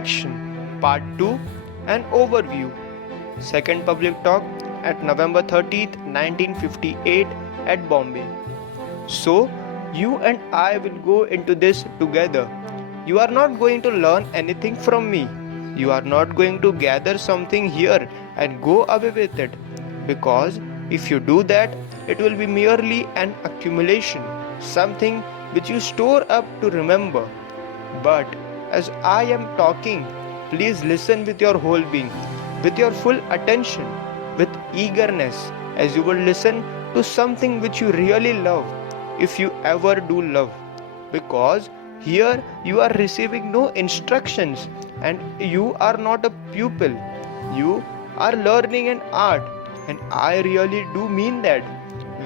Action Part 2, An Overview. Second public talk at November 30th, 1958 at Bombay. So, you and I will go into this together. You are not going to learn anything from me. You are not going to gather something here and go away with it. Because if you do that, it will be merely an accumulation, something which you store up to remember. But as I am talking, please listen with your whole being, with your full attention, with eagerness, as you would listen to something which you really love, if you ever do love. Because here you are receiving no instructions and you are not a pupil. You are learning an art, and I really do mean that.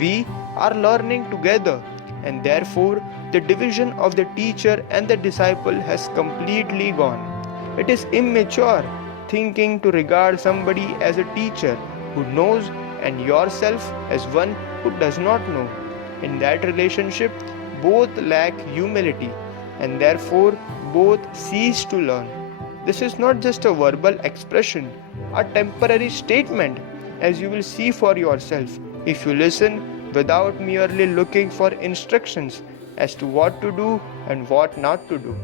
We are learning together, and therefore the division of the teacher and the disciple has completely gone. It is immature thinking to regard somebody as a teacher who knows and yourself as one who does not know. In that relationship, both lack humility and therefore both cease to learn. This is not just a verbal expression, a temporary statement, as you will see for yourself if you listen without merely looking for instructions as to what to do and what not to do.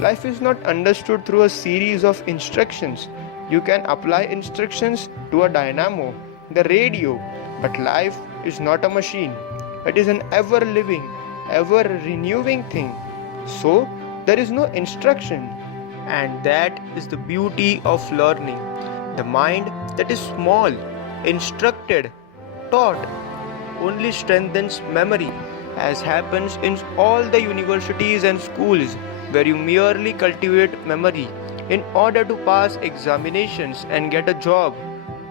Life is not understood through a series of instructions. You can apply instructions to a dynamo, the radio, but life is not a machine. It is an ever living, ever renewing thing. So, there is no instruction. And that is the beauty of learning. The mind that is small, instructed, taught, only strengthens memory, as happens in all the universities and schools where you merely cultivate memory in order to pass examinations and get a job.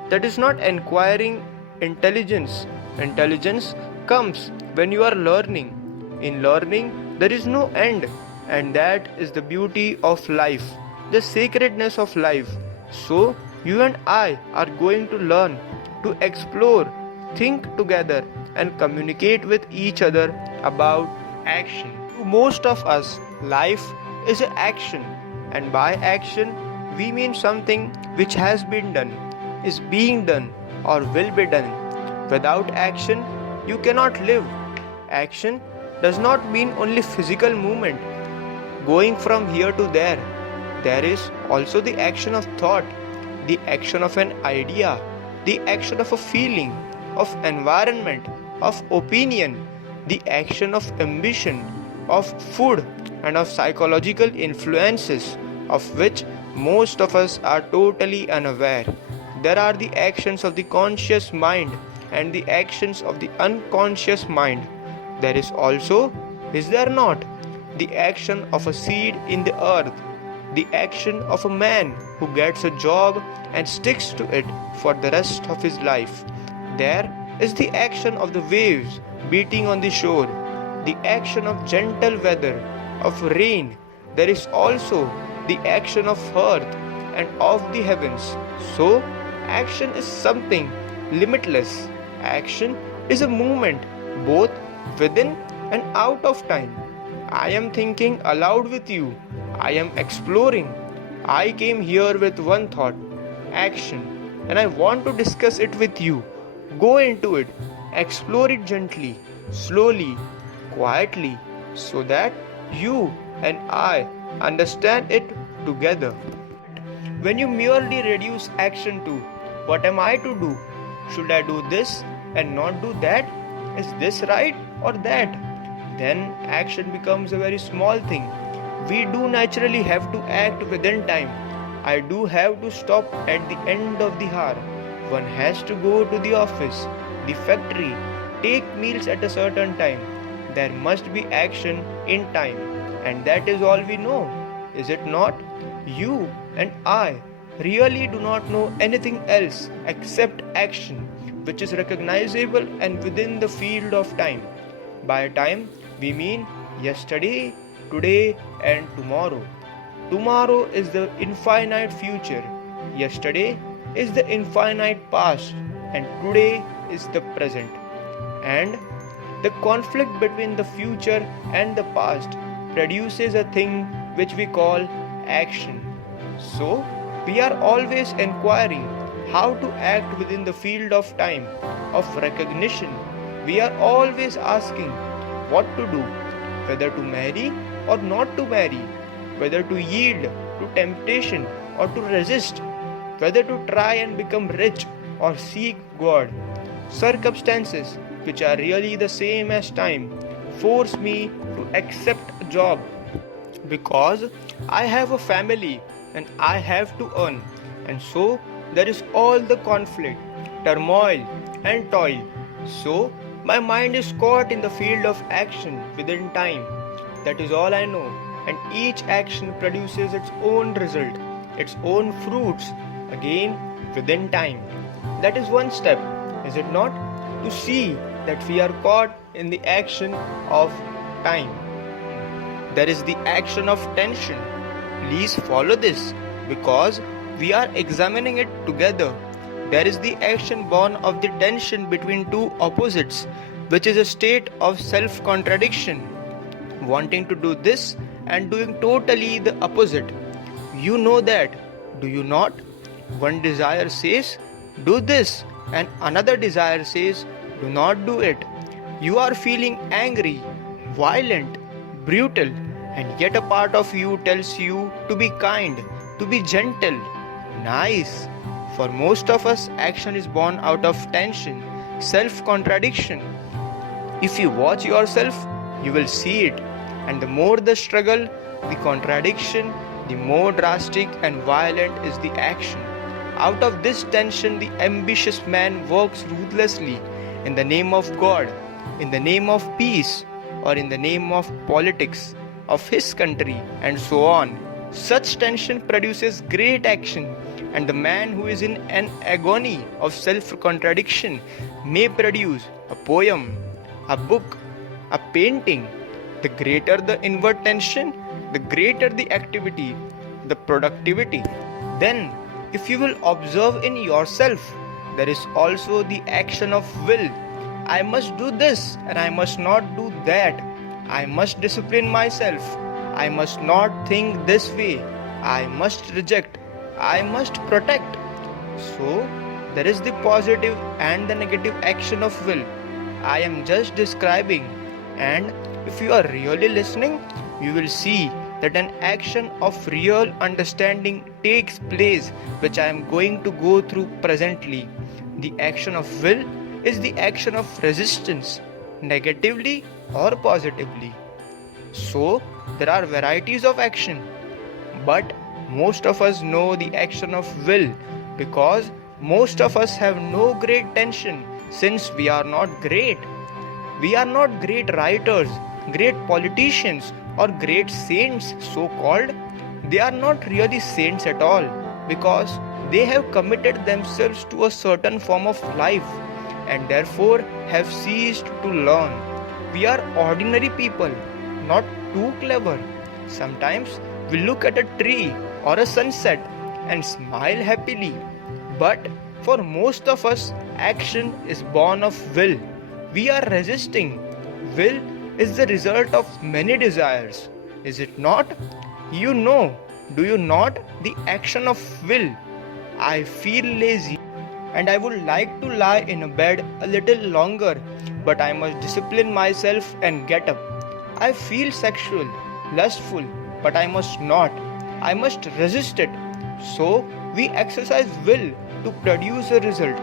That is not acquiring intelligence. Intelligence comes when you are learning. In learning, there is no end, and that is the beauty of life, the sacredness of life. So, you and I are going to learn, to explore, think together, and communicate with each other about action. To most of us, life is an action, and by action, we mean something which has been done, is being done, or will be done. Without action, you cannot live. Action does not mean only physical movement, going from here to there. There is also the action of thought, the action of an idea, the action of a feeling, of environment, of opinion, the action of ambition, of food, and of psychological influences, of which most of us are totally unaware. There are the actions of the conscious mind and the actions of the unconscious mind. There is also, is there not, the action of a seed in the earth, the action of a man who gets a job and sticks to it for the rest of his life. There is the action of the waves beating on the shore, the action of gentle weather, of rain. There is also the action of earth and of the heavens. So, action is something limitless. Action is a movement both within and out of time. I am thinking aloud with you. I am exploring. I came here with one thought, action, and I want to discuss it with you. Go into it, explore it gently, slowly, quietly, so that you and I understand it together. When you merely reduce action to, what am I to do? Should I do this and not do that? Is this right or that? Then action becomes a very small thing. We do naturally have to act within time. I do have to stop at the end of the hour. One has to go to the office, the factory, take meals at a certain time. There must be action in time, and that is all we know, is it not? You and I really do not know anything else except action, which is recognizable and within the field of time. By time, we mean yesterday, today, and tomorrow. Tomorrow is the infinite future. Yesterday is the infinite past, and today is the present. And the conflict between the future and the past produces a thing which we call action. So, we are always inquiring how to act within the field of time, of recognition. We are always asking what to do, whether to marry or not to marry, whether to yield to temptation or to resist, whether to try and become rich or seek God. Circumstances, which are really the same as time, force me to accept a job because I have a family and I have to earn. And so there is all the conflict, turmoil, and toil. So my mind is caught in the field of action within time. That is all I know. And each action produces its own result, its own fruits, again within time. That is one step, is it not? To see that we are caught in the action of time. There is the action of tension. Please follow this because we are examining it together. There is the action born of the tension between two opposites, which is a state of self-contradiction, wanting to do this and doing totally the opposite. You know that, do you not? One desire says, do this, and another desire says, do not do it. You are feeling angry, violent, brutal, and yet a part of you tells you to be kind, to be gentle, nice. For most of us, action is born out of tension, self-contradiction. If you watch yourself, you will see it. And the more the struggle, the contradiction, the more drastic and violent is the action. Out of this tension, the ambitious man works ruthlessly in the name of God, in the name of peace, or in the name of politics, of his country, and so on. Such tension produces great action, and the man who is in an agony of self-contradiction may produce a poem, a book, a painting. The greater the inward tension, the greater the activity, the productivity. Then, if you will observe in yourself, there is also the action of will. I must do this and I must not do that. I must discipline myself. I must not think this way. I must reject. I must protect. So, there is the positive and the negative action of will. I am just describing, and if you are really listening, you will see that an action of real understanding takes place, which I am going to go through presently. The action of will is the action of resistance, negatively or positively. So, there are varieties of action, but most of us know the action of will because most of us have no great tension since we are not great. We are not great writers, great politicians, or great saints, so called. They are not really saints at all because they have committed themselves to a certain form of life and therefore have ceased to learn. We are ordinary people, not too clever. Sometimes we look at a tree or a sunset and smile happily. But for most of us, action is born of will. We are resisting. Will is the result of many desires. Is it not? You know, do you not? The action of will. I feel lazy and I would like to lie in a bed a little longer, but I must discipline myself and get up. I feel sexual, lustful, but I must not. I must resist it. So we exercise will to produce a result.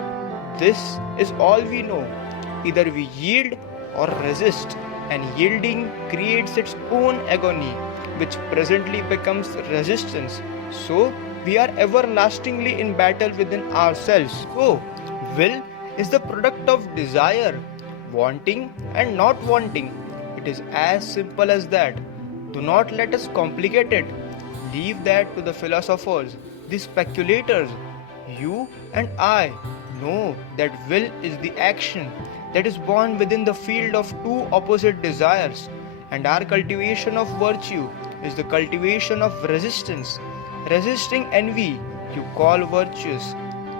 This is all we know. Either we yield or resist, and yielding creates its own agony, which presently becomes resistance. So we are everlastingly in battle within ourselves. So, will is the product of desire, wanting and not wanting. It is as simple as that. Do not let us complicate it. Leave that to the philosophers, the speculators. You and I know that will is the action that is born within the field of two opposite desires, and our cultivation of virtue is the cultivation of resistance. Resisting envy you call virtuous,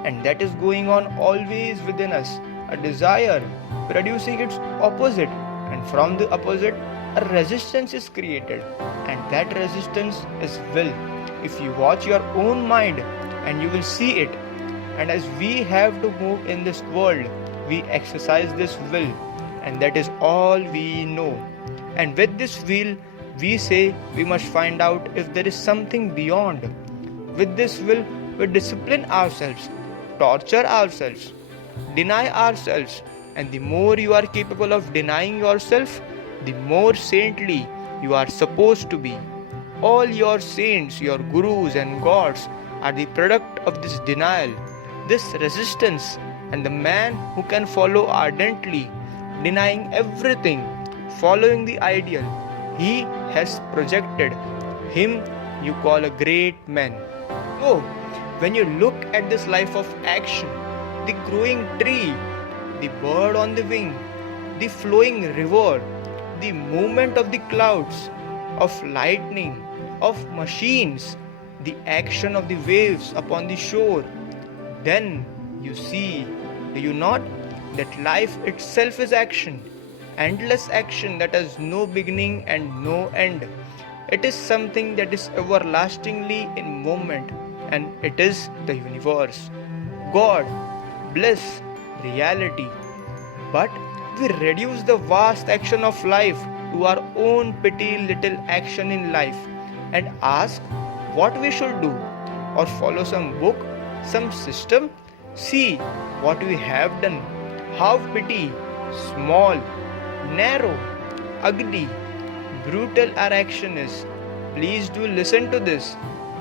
and that is going on always within us, a desire producing its opposite, and from the opposite a resistance is created, and that resistance is will. if you watch your own mind, and you will see it. And as we have to move in this world, we exercise this will, and that is all we know. And with this will, we say we must find out if there is something beyond. With this will, we discipline ourselves, torture ourselves, deny ourselves, and the more you are capable of denying yourself, the more saintly you are supposed to be. All your saints, your gurus and gods are the product of this denial, this resistance, and the man who can follow ardently, denying everything, following the ideal he has projected, him you call a great man. So, when you look at this life of action, the growing tree, the bird on the wing, the flowing river, the movement of the clouds, of lightning, of machines, the action of the waves upon the shore, then you see, do you not, that life itself is action, endless action that has no beginning and no end. It is something that is everlastingly in movement, and it is the universe, God, bliss, reality. But we reduce the vast action of life to our own petty little action in life and ask what we should do, or follow some book, some system. See what we have done, how petty, small, narrow, ugly, brutal our action is. Please do listen to this.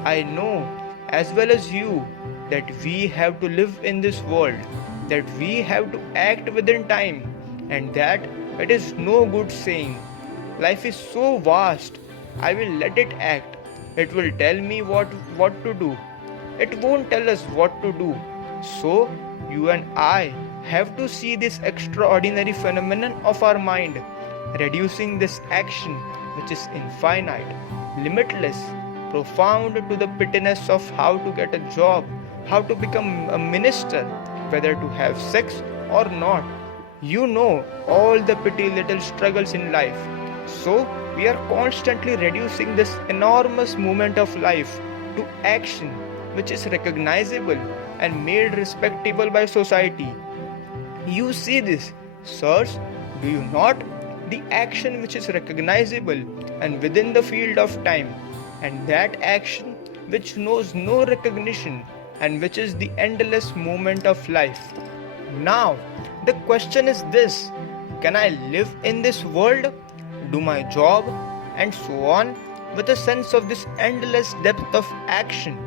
I know as well as you that we have to live in this world, that we have to act within time, and that it is no good saying, life is so vast, I will let it act. It will tell me what to do. It won't tell us what to do. So, you and I have to see this extraordinary phenomenon of our mind, reducing this action which is infinite, limitless, profound to the pettiness of how to get a job, how to become a minister, whether to have sex or not. You know all the petty little struggles in life. So, we are constantly reducing this enormous movement of life to action which is recognizable and made respectable by society. You see this, sirs, do you not? The action which is recognizable and within the field of time, and that action which knows no recognition and which is the endless movement of life. Now, the question is this: can I live in this world, do my job, and so on with a sense of this endless depth of action?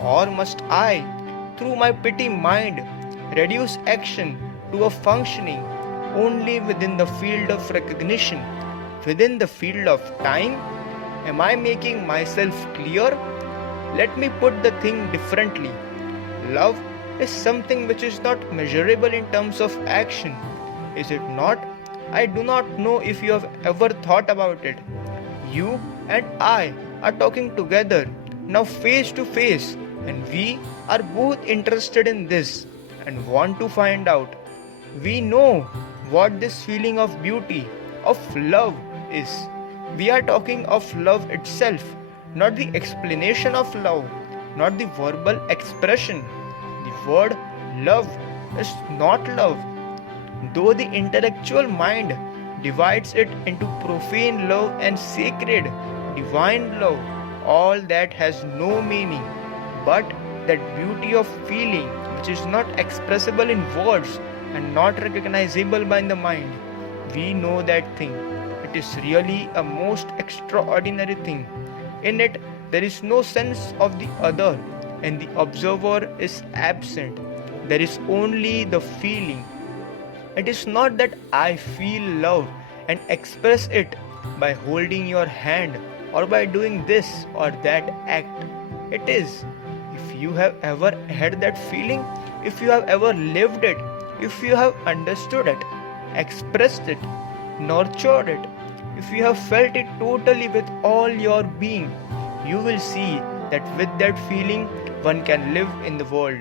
Or must I, through my petty mind, reduce action to a functioning only within the field of recognition, within the field of time? Am I making myself clear? Let me put the thing differently. Love is something which is not measurable in terms of action, is it not? I do not know if you have ever thought about it. You and I are talking together, now face to face, and we are both interested in this and want to find out. We know what this feeling of beauty, of love is. We are talking of love itself, not the explanation of love, not the verbal expression. The word love is not love. Though the intellectual mind divides it into profane love and sacred, divine love, all that has no meaning. But that beauty of feeling which is not expressible in words and not recognizable by the mind, we know that thing. It is really a most extraordinary thing. In it, there is no sense of the other, and the observer is absent. There is only the feeling. It is not that I feel love and express it by holding your hand or by doing this or that act. It is, if you have ever had that feeling, if you have ever lived it, if you have understood it, expressed it, nurtured it, if you have felt it totally with all your being, you will see that with that feeling one can live in the world.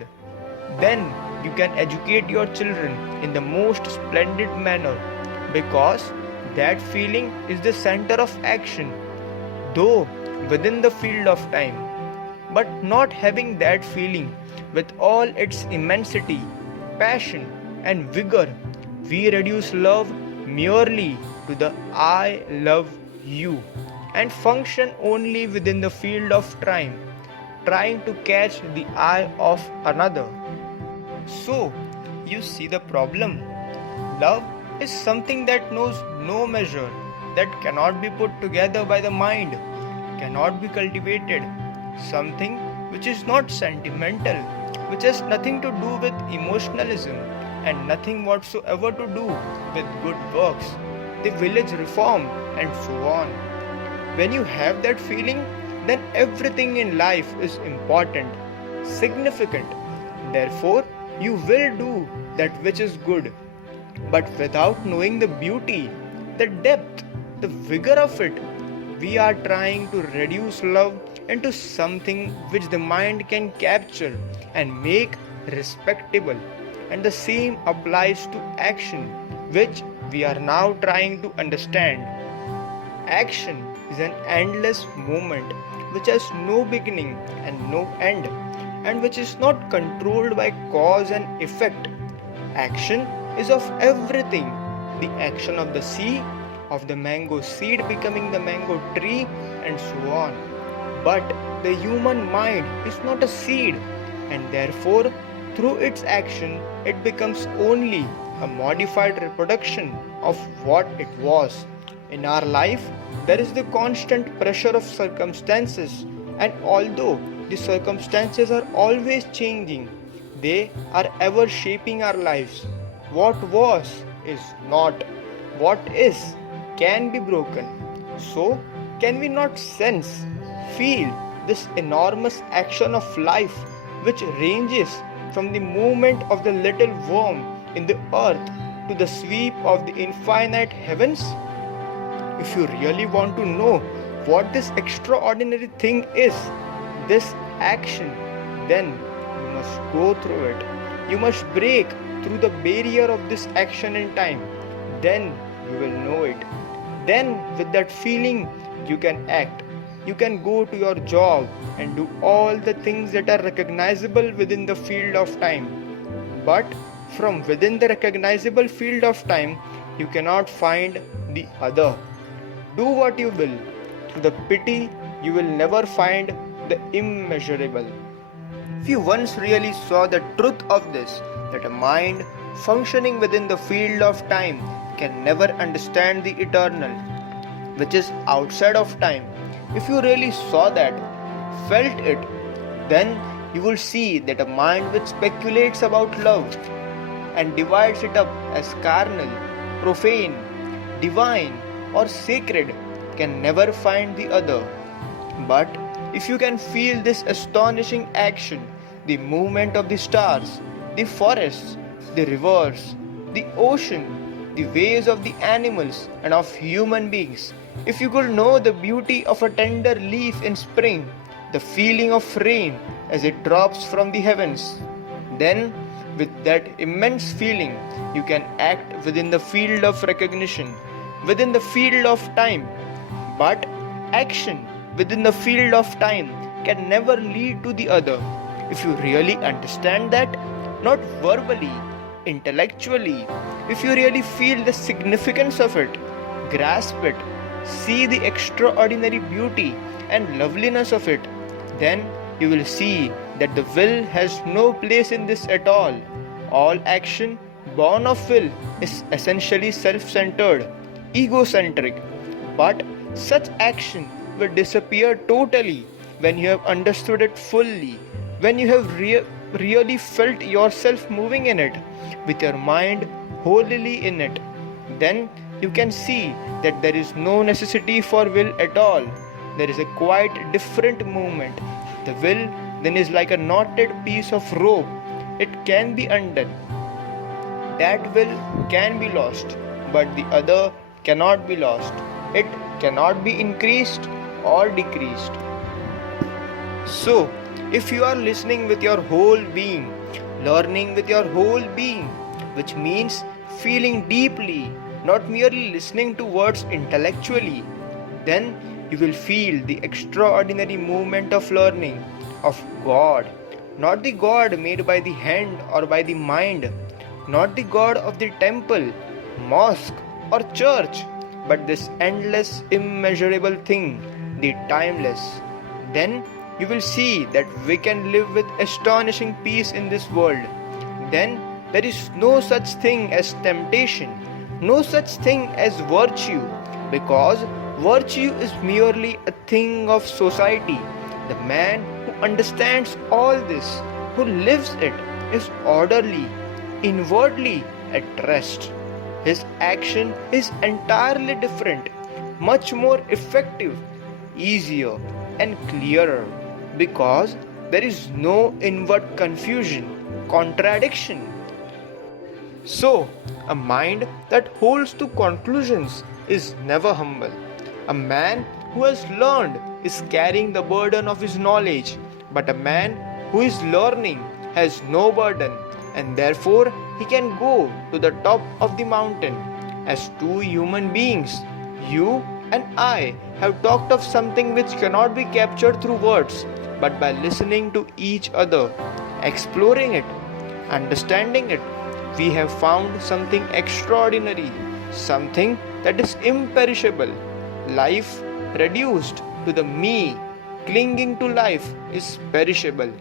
Then you can educate your children in the most splendid manner, because that feeling is the center of action, though within the field of time. But not having that feeling with all its immensity, passion, and vigor, we reduce love merely to the I love you and function only within the field of time, trying to catch the eye of another. So, you see the problem. Love is something that knows no measure, that cannot be put together by the mind, cannot be cultivated, something which is not sentimental, which has nothing to do with emotionalism and nothing whatsoever to do with good works, the village reform, and so on. When you have that feeling, then everything in life is important, significant. Therefore, you will do that which is good. But without knowing the beauty, the depth, the vigor of it, we are trying to reduce love into something which the mind can capture and make respectable. And the same applies to action, which we are now trying to understand. Action is an endless movement which has no beginning and no end, and which is not controlled by cause and effect. Action is of everything, the action of the sea, of the mango seed becoming the mango tree, and so on. But the human mind is not a seed, and therefore, through its action, it becomes only a modified reproduction of what it was. In our life, there is the constant pressure of circumstances, and although the circumstances are always changing, they are ever shaping our lives. What was is not. What is can be broken. So, can we not sense, feel this enormous action of life which ranges from the movement of the little worm in the earth to the sweep of the infinite heavens? If you really want to know what this extraordinary thing is, this action, then you must go through it. You must break through the barrier of this action in time. Then you will know it. Then, with that feeling, you can act. You can go to your job and do all the things that are recognizable within the field of time. But from within the recognizable field of time, you cannot find the other. Do what you will, through the pity, you will never find the immeasurable. If you once really saw the truth of this, that a mind functioning within the field of time can never understand the eternal, which is outside of time, if you really saw that, felt it, then you will see that a mind which speculates about love and divides it up as carnal, profane, divine, or sacred can never find the other. But if you can feel this astonishing action, the movement of the stars, the forests, the rivers, the ocean, the ways of the animals and of human beings, if you could know the beauty of a tender leaf in spring, the feeling of rain as it drops from the heavens, then with that immense feeling you can act within the field of recognition, within the field of time. But action within the field of time can never lead to the other. If you really understand that, not verbally, intellectually, if you really feel the significance of it, grasp it, see the extraordinary beauty and loveliness of it, then you will see that the will has no place in this at all. All action born of will is essentially self-centered, egocentric. But such action will disappear totally when you have understood it fully, when you have really felt yourself moving in it, with your mind wholly in it. Then you can see that there is no necessity for will at all. There is a quite different movement. The will then is like a knotted piece of rope. It can be undone. That will can be lost, but the other cannot be lost. It cannot be increased or decreased. So, if you are listening with your whole being, learning with your whole being, which means feeling deeply, not merely listening to words intellectually, then you will feel the extraordinary movement of learning of God, not the God made by the hand or by the mind, not the God of the temple, mosque, or church, but this endless, immeasurable thing, the timeless. Then you will see that we can live with astonishing peace in this world. Then there is no such thing as temptation, no such thing as virtue, because virtue is merely a thing of society. The man who understands all this, who lives it, is orderly, inwardly at rest. His action is entirely different, much more effective, easier, and clearer, because there is no inward confusion, contradiction. So, a mind that holds to conclusions is never humble. A man who has learned is carrying the burden of his knowledge, but a man who is learning has no burden, and therefore he can go to the top of the mountain. As two human beings, you and I have talked of something which cannot be captured through words, but by listening to each other, exploring it, understanding it, we have found something extraordinary, something that is imperishable. Life reduced to the me, clinging to life, is perishable.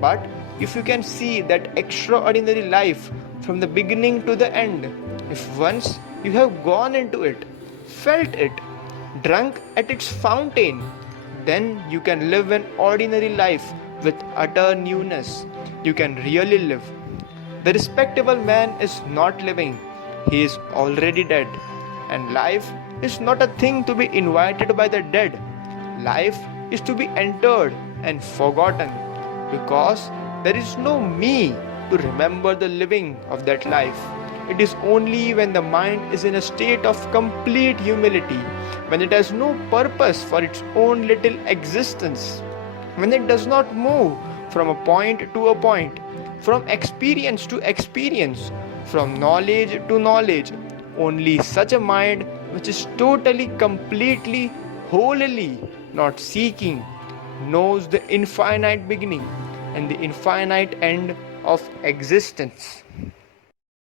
But if you can see that extraordinary life from the beginning to the end, if once you have gone into it, felt it, drunk at its fountain, then you can live an ordinary life with utter newness. You can really live. The respectable man is not living, he is already dead. And life is not a thing to be invited by the dead. Life is to be entered and forgotten, because there is no me to remember the living of that life. It is only when the mind is in a state of complete humility, when it has no purpose for its own little existence, when it does not move from a point to a point, from experience to experience, from knowledge to knowledge. Only such a mind which is totally, completely, wholly not seeking, knows the infinite beginning and the infinite end of existence.